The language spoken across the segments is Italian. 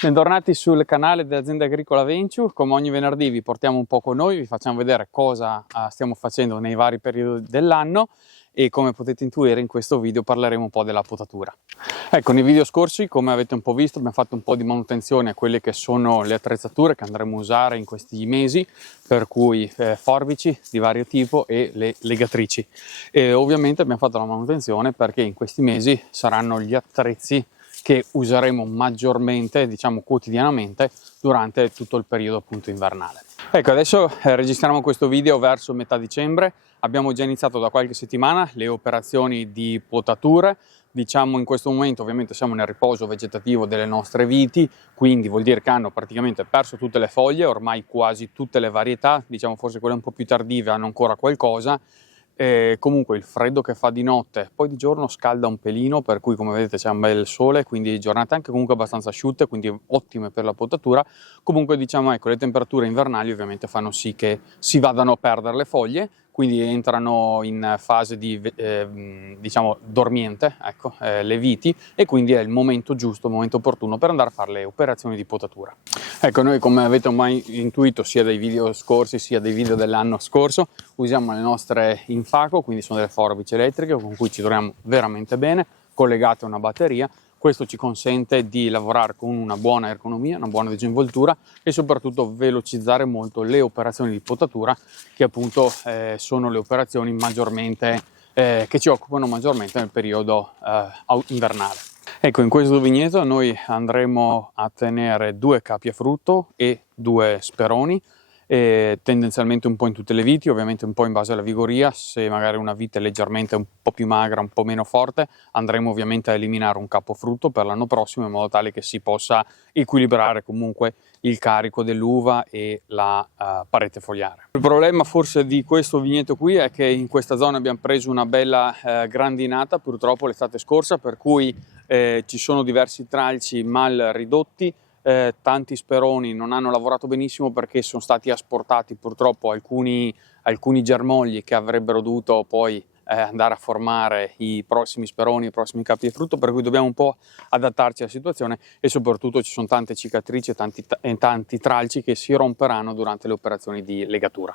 Bentornati sul canale dell'azienda agricola Venture. Come ogni venerdì vi portiamo un po' con noi, vi facciamo vedere cosa stiamo facendo nei vari periodi dell'anno e come potete intuire in questo video parleremo un po' della potatura. Ecco, nei video scorsi, come avete un po' visto, abbiamo fatto un po' di manutenzione a quelle che sono le attrezzature che andremo a usare in questi mesi, per cui forbici di vario tipo e le legatrici. E ovviamente abbiamo fatto la manutenzione perché in questi mesi saranno gli attrezzi che useremo maggiormente, diciamo quotidianamente, durante tutto il periodo appunto invernale. Ecco, adesso registriamo questo video verso metà dicembre. Abbiamo già iniziato da qualche settimana le operazioni di potature. Diciamo in questo momento ovviamente siamo nel riposo vegetativo delle nostre viti, quindi vuol dire che hanno praticamente perso tutte le foglie, ormai quasi tutte le varietà, diciamo forse quelle un po' più tardive hanno ancora qualcosa. Comunque il freddo che fa di notte, poi di giorno scalda un pelino, per cui come vedete c'è un bel sole, quindi giornate anche comunque abbastanza asciutte, quindi ottime per la potatura. Comunque diciamo ecco, le temperature invernali ovviamente fanno sì che si vadano a perdere le foglie, quindi entrano in fase di diciamo dormiente, ecco, le viti, e quindi è il momento giusto, il momento opportuno per andare a fare le operazioni di potatura. Ecco, noi come avete ormai intuito sia dai video scorsi sia dai video dell'anno scorso, usiamo le nostre Infaco, quindi sono delle forbici elettriche con cui ci troviamo veramente bene, collegate a una batteria. Questo ci consente di lavorare con una buona ergonomia, una buona disinvoltura e soprattutto velocizzare molto le operazioni di potatura, che appunto sono le operazioni maggiormente che ci occupano maggiormente nel periodo invernale. Ecco, in questo vigneto noi andremo a tenere 2 capi a frutto e 2 speroni, tendenzialmente un po' in tutte le viti, ovviamente un po' in base alla vigoria. Se magari una vite è leggermente un po' più magra, un po' meno forte, andremo ovviamente a eliminare un capo frutto per l'anno prossimo, in modo tale che si possa equilibrare comunque il carico dell'uva e la parete fogliare. Il problema forse di questo vigneto qui è che in questa zona abbiamo preso una bella grandinata purtroppo l'estate scorsa, per cui ci sono diversi tralci mal ridotti. Tanti speroni non hanno lavorato benissimo perché sono stati asportati purtroppo alcuni germogli che avrebbero dovuto poi andare a formare i prossimi speroni, i prossimi capi di frutto, per cui dobbiamo un po' adattarci alla situazione e soprattutto ci sono tante cicatrici e tanti tralci che si romperanno durante le operazioni di legatura.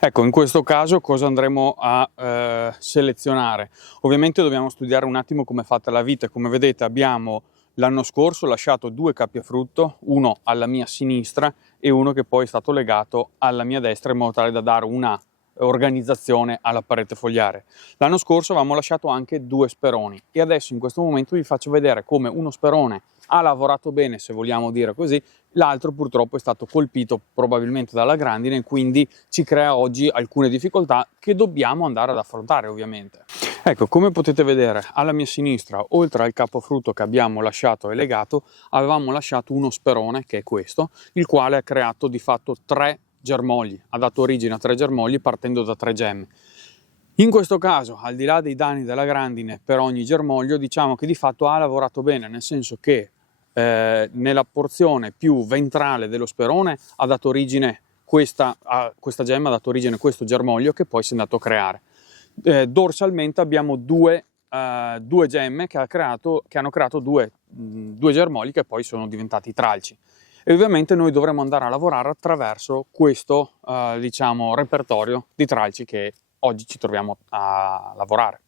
Ecco, in questo caso cosa andremo a selezionare? Ovviamente dobbiamo studiare un attimo come è fatta la vite. Come vedete abbiamo l'anno scorso ho lasciato 2 capi a frutto, uno alla mia sinistra e uno che poi è stato legato alla mia destra, in modo tale da dare una organizzazione alla parete fogliare. L'anno scorso avevamo lasciato anche 2 speroni e adesso in questo momento vi faccio vedere come uno sperone ha lavorato bene, se vogliamo dire così, l'altro purtroppo è stato colpito probabilmente dalla grandine e quindi ci crea oggi alcune difficoltà che dobbiamo andare ad affrontare ovviamente. Ecco, come potete vedere alla mia sinistra, oltre al capofrutto che abbiamo lasciato e legato, avevamo lasciato uno sperone, che è questo, il quale ha creato di fatto 3 germogli, ha dato origine a 3 germogli partendo da 3 gemme. In questo caso, al di là dei danni della grandine per ogni germoglio, diciamo che di fatto ha lavorato bene, nel senso che nella porzione più ventrale dello sperone ha dato origine questa gemma, ha dato origine a questo germoglio che poi si è andato a creare. Dorsalmente abbiamo due gemme che hanno creato due germogli che poi sono diventati tralci. E ovviamente noi dovremo andare a lavorare attraverso questo diciamo repertorio di tralci che oggi ci troviamo a lavorare.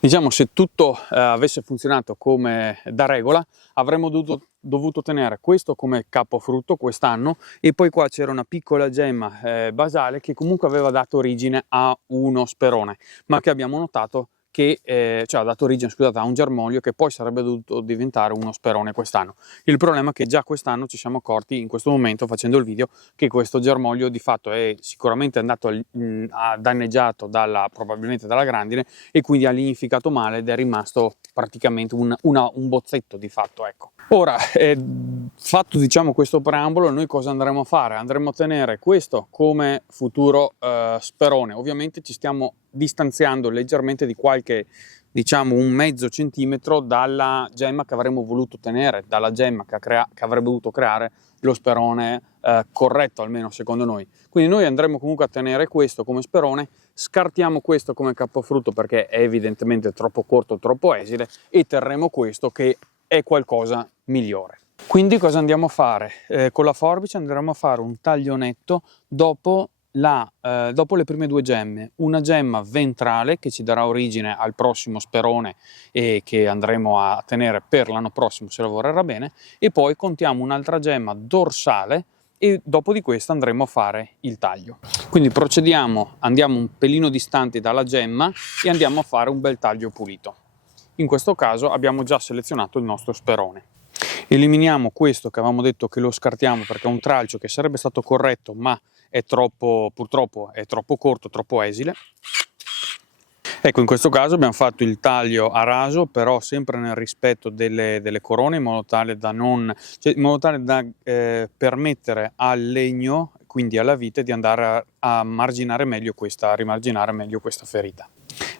Diciamo, se tutto avesse funzionato come da regola, avremmo dovuto tenere questo come capofrutto quest'anno e poi qua c'era una piccola gemma basale che comunque aveva dato origine a uno sperone, ma che abbiamo notato che cioè ha dato origine, scusate, a un germoglio che poi sarebbe dovuto diventare uno sperone quest'anno. Il problema è che già quest'anno ci siamo accorti, in questo momento facendo il video, che questo germoglio di fatto è sicuramente andato danneggiato probabilmente dalla grandine e quindi ha lignificato male ed è rimasto praticamente un bozzetto di fatto, ecco. Ora, fatto diciamo questo preambolo, noi cosa andremo a fare? Andremo a tenere questo come futuro sperone. Ovviamente ci stiamo distanziando leggermente di qualche, diciamo, un mezzo centimetro dalla gemma che avremmo voluto tenere, dalla gemma che avrebbe dovuto creare lo sperone corretto, almeno secondo noi. Quindi noi andremo comunque a tenere questo come sperone, scartiamo questo come capofrutto perché è evidentemente troppo corto, troppo esile, e terremo questo che è qualcosa migliore. Quindi cosa andiamo a fare? Con la forbice andremo a fare un taglio netto dopo le prime due gemme, una gemma ventrale che ci darà origine al prossimo sperone e che andremo a tenere per l'anno prossimo se lavorerà bene, e poi contiamo un'altra gemma dorsale e dopo di questa andremo a fare il taglio. Quindi procediamo, andiamo un pelino distanti dalla gemma e andiamo a fare un bel taglio pulito. In questo caso abbiamo già selezionato il nostro sperone. Eliminiamo questo che avevamo detto che lo scartiamo perché è un tralcio che sarebbe stato corretto ma è purtroppo è troppo corto, troppo esile. Ecco, in questo caso abbiamo fatto il taglio a raso, però sempre nel rispetto delle corone, in modo tale da permettere al legno, quindi alla vite, di andare a rimarginare meglio questa ferita.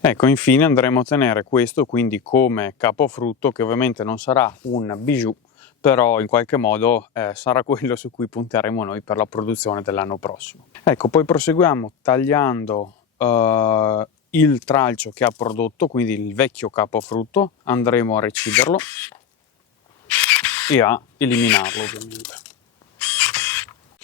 Ecco, infine andremo a tenere questo quindi come capofrutto, che ovviamente non sarà un bijou, però in qualche modo sarà quello su cui punteremo noi per la produzione dell'anno prossimo. Ecco, poi proseguiamo tagliando il tralcio che ha prodotto, quindi il vecchio capofrutto, andremo a reciderlo e a eliminarlo ovviamente.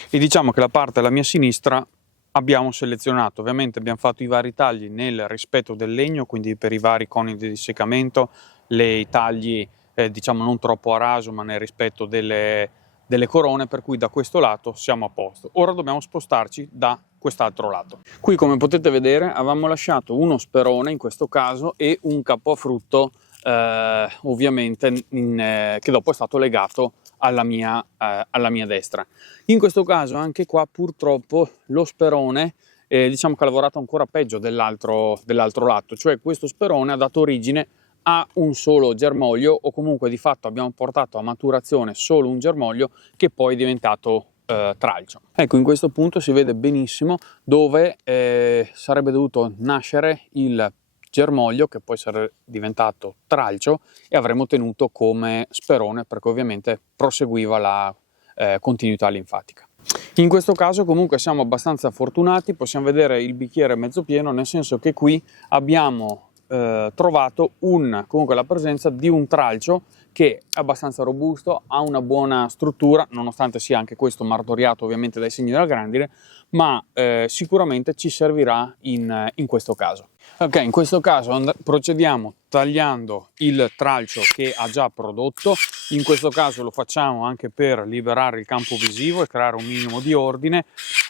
E diciamo che la parte alla mia sinistra abbiamo selezionato, ovviamente abbiamo fatto i vari tagli nel rispetto del legno, quindi per i vari coni di disseccamento, i tagli diciamo non troppo a raso ma nel rispetto delle corone, per cui da questo lato siamo a posto. Ora dobbiamo spostarci da quest'altro lato. Qui, come potete vedere, avevamo lasciato uno sperone in questo caso e un capofrutto ovviamente che dopo è stato legato alla mia destra. In questo caso anche qua purtroppo lo sperone diciamo che ha lavorato ancora peggio dell'altro lato, cioè questo sperone ha dato origine a un solo germoglio, o comunque di fatto abbiamo portato a maturazione solo un germoglio che poi è diventato tralcio. Ecco, in questo punto si vede benissimo dove sarebbe dovuto nascere il germoglio, che poi sarebbe diventato tralcio, e avremmo tenuto come sperone perché ovviamente proseguiva la continuità linfatica. In questo caso comunque siamo abbastanza fortunati, possiamo vedere il bicchiere mezzo pieno, nel senso che qui abbiamo trovato comunque la presenza di un tralcio che è abbastanza robusto, ha una buona struttura, nonostante sia anche questo martoriato ovviamente dai segni della grandine, ma sicuramente ci servirà in questo caso. Ok, in questo caso procediamo tagliando il tralcio che ha già prodotto. In questo caso lo facciamo anche per liberare il campo visivo e creare un minimo di ordine.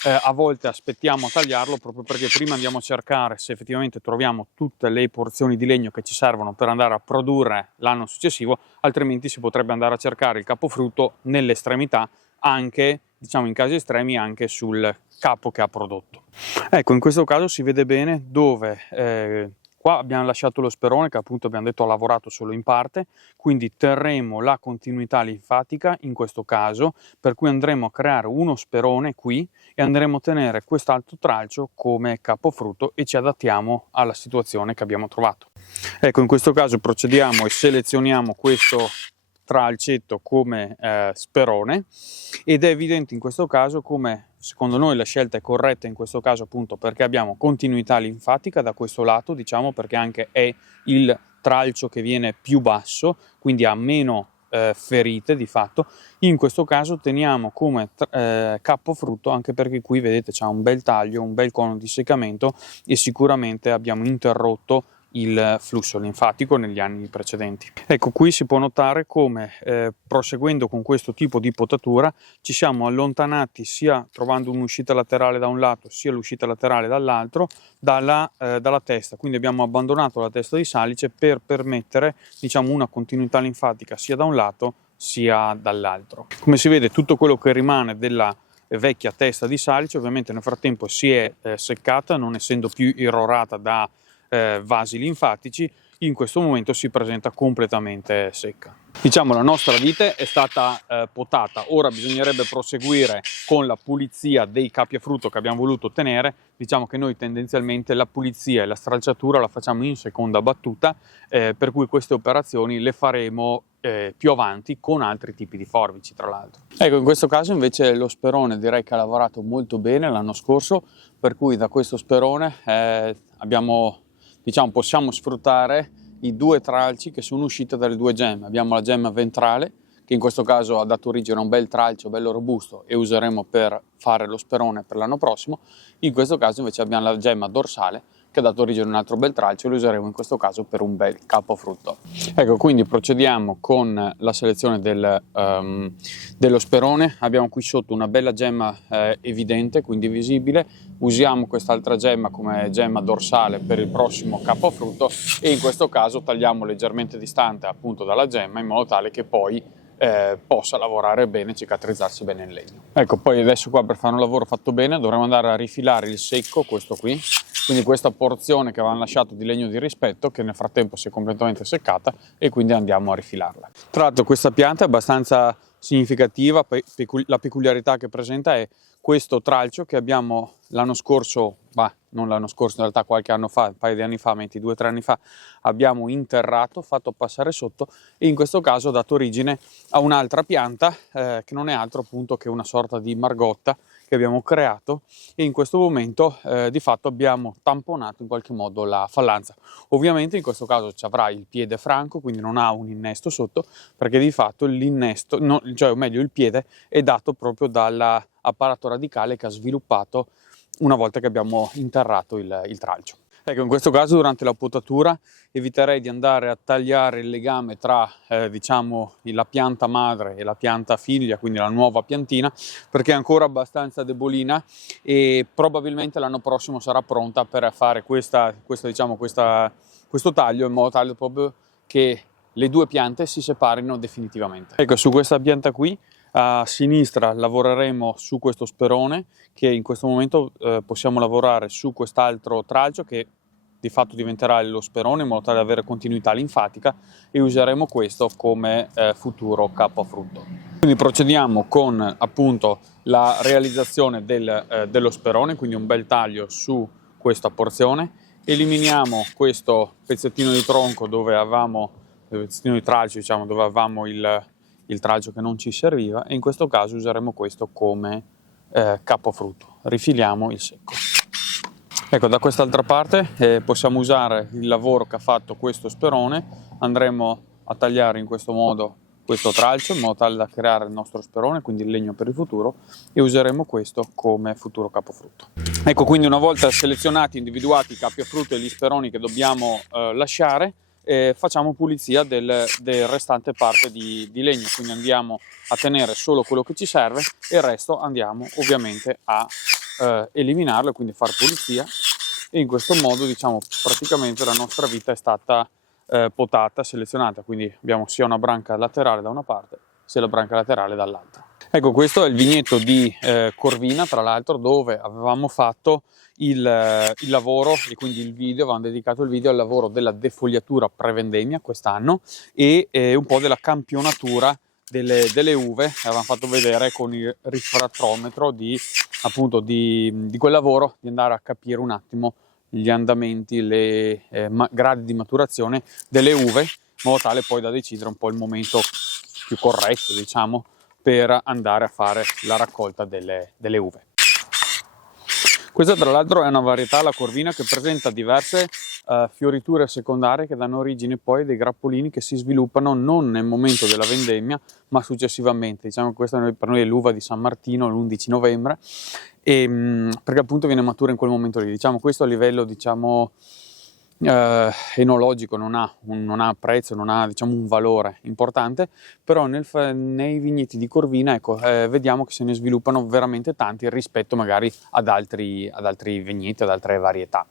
A volte aspettiamo a tagliarlo proprio perché prima andiamo a cercare se effettivamente troviamo tutte le porzioni di legno che ci servono per andare a produrre l'anno successivo, altrimenti si potrebbe andare a cercare il capofrutto nelle estremità, anche, diciamo in casi estremi, anche sul capo che ha prodotto. Ecco, in questo caso si vede bene dove qua abbiamo lasciato lo sperone che appunto abbiamo detto ha lavorato solo in parte, quindi terremo la continuità linfatica in questo caso, per cui andremo a creare uno sperone qui e andremo a tenere quest'altro tralcio come capofrutto e ci adattiamo alla situazione che abbiamo trovato. Ecco, in questo caso procediamo e selezioniamo questo tralcetto come sperone, ed è evidente in questo caso come secondo noi la scelta è corretta in questo caso, appunto perché abbiamo continuità linfatica da questo lato, diciamo, perché anche è il tralcio che viene più basso, quindi ha meno ferite di fatto. In questo caso teniamo come capofrutto anche perché qui vedete c'è un bel taglio, un bel cono di seccamento e sicuramente abbiamo interrotto il flusso linfatico negli anni precedenti. Ecco, qui si può notare come proseguendo con questo tipo di potatura ci siamo allontanati, sia trovando un'uscita laterale da un lato sia l'uscita laterale dall'altro, dalla testa, quindi abbiamo abbandonato la testa di salice per permettere, diciamo, una continuità linfatica sia da un lato sia dall'altro. Come si vede, tutto quello che rimane della vecchia testa di salice ovviamente nel frattempo si è seccata, non essendo più irrorata da vasi linfatici, in questo momento si presenta completamente secca. Diciamo la nostra vite è stata potata, ora bisognerebbe proseguire con la pulizia dei capi a frutto che abbiamo voluto ottenere. Diciamo che noi tendenzialmente la pulizia e la stralciatura la facciamo in seconda battuta, per cui queste operazioni le faremo più avanti con altri tipi di forbici, tra l'altro. Ecco, in questo caso invece lo sperone direi che ha lavorato molto bene l'anno scorso, per cui da questo sperone possiamo sfruttare i due tralci che sono usciti dalle due gemme. Abbiamo la gemma ventrale che in questo caso ha dato origine a un bel tralcio bello robusto e useremo per fare lo sperone per l'anno prossimo. In questo caso invece abbiamo la gemma dorsale che ha dato origine a un altro bel tralcio e lo useremo in questo caso per un bel capofrutto. Ecco, quindi procediamo con la selezione dello sperone. Abbiamo qui sotto una bella gemma evidente, quindi visibile. Usiamo quest'altra gemma come gemma dorsale per il prossimo capofrutto e in questo caso tagliamo leggermente distante appunto dalla gemma in modo tale che poi possa lavorare bene, cicatrizzarsi bene in legno. Ecco, poi adesso qua per fare un lavoro fatto bene dovremo andare a rifilare il secco, questo qui, quindi questa porzione che avevamo lasciato di legno di rispetto che nel frattempo si è completamente seccata e quindi andiamo a rifilarla. Tra l'altro questa pianta è abbastanza significativa, la peculiarità che presenta è questo tralcio che abbiamo l'anno scorso, non l'anno scorso, in realtà qualche anno fa, un paio di anni fa, 2 o 3 anni fa, abbiamo interrato, fatto passare sotto e in questo caso ha dato origine a un'altra pianta che non è altro appunto che una sorta di margotta che abbiamo creato e in questo momento di fatto abbiamo tamponato in qualche modo la fallanza. Ovviamente in questo caso ci avrà il piede franco, quindi non ha un innesto sotto, perché di fatto l'innesto, cioè o meglio il piede, è dato proprio dall'apparato radicale che ha sviluppato una volta che abbiamo interrato il tralcio. Ecco, in questo caso durante la potatura eviterei di andare a tagliare il legame tra diciamo la pianta madre e la pianta figlia, quindi la nuova piantina, perché è ancora abbastanza debolina e probabilmente l'anno prossimo sarà pronta per fare questo taglio in modo tale proprio che le due piante si separino definitivamente. Ecco, su questa pianta qui a sinistra lavoreremo su questo sperone che in questo momento possiamo lavorare su quest'altro tralcio che di fatto diventerà lo sperone in modo tale da avere continuità linfatica e useremo questo come futuro capofrutto. Quindi procediamo con appunto la realizzazione dello sperone, quindi un bel taglio su questa porzione. Eliminiamo questo pezzettino di tronco dove avevamo, pezzettino di tralcio diciamo, dove avevamo il tralcio che non ci serviva e in questo caso useremo questo come capofrutto. Rifiliamo il secco. Ecco, da quest'altra parte possiamo usare il lavoro che ha fatto questo sperone, andremo a tagliare in questo modo questo tralcio in modo tale da creare il nostro sperone, quindi il legno per il futuro, e useremo questo come futuro capofrutto. Ecco, quindi una volta selezionati, individuati i capofrutto e gli speroni che dobbiamo lasciare, facciamo pulizia del restante parte di legno, quindi andiamo a tenere solo quello che ci serve e il resto andiamo ovviamente a eliminarlo e quindi far pulizia e in questo modo diciamo praticamente la nostra vita è stata potata, selezionata, quindi abbiamo sia una branca laterale da una parte sia la branca laterale dall'altra. Ecco, questo è il vigneto di Corvina, tra l'altro, dove avevamo fatto il lavoro e quindi il video, avevamo dedicato il video al lavoro della defogliatura pre-vendemmia quest'anno e un po' della campionatura delle uve. Avevamo fatto vedere con il rifrattometro di quel lavoro, di andare a capire un attimo gli andamenti, le gradi di maturazione delle uve, in modo tale poi da decidere un po' il momento più corretto, diciamo, per andare a fare la raccolta delle uve. Questa tra l'altro è una varietà, la Corvina, che presenta diverse fioriture secondarie che danno origine poi a dei grappolini che si sviluppano non nel momento della vendemmia ma successivamente. Diciamo che questa per noi è l'uva di San Martino l'11 novembre perché appunto viene matura in quel momento lì. Diciamo questo a livello enologico non ha prezzo, non ha diciamo un valore importante, però nei vigneti di Corvina ecco, vediamo che se ne sviluppano veramente tanti rispetto magari ad altri vigneti, ad altre varietà.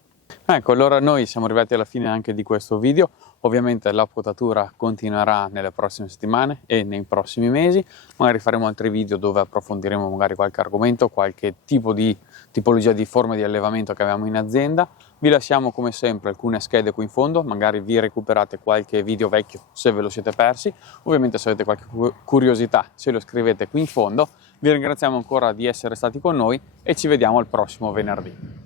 Ecco, allora noi siamo arrivati alla fine anche di questo video. Ovviamente la potatura continuerà nelle prossime settimane e nei prossimi mesi, magari faremo altri video dove approfondiremo magari qualche argomento, qualche tipologia di forme di allevamento che abbiamo in azienda. Vi lasciamo come sempre alcune schede qui in fondo, magari vi recuperate qualche video vecchio se ve lo siete persi. Ovviamente se avete qualche curiosità ce lo scrivete qui in fondo. Vi ringraziamo ancora di essere stati con noi e ci vediamo al prossimo venerdì.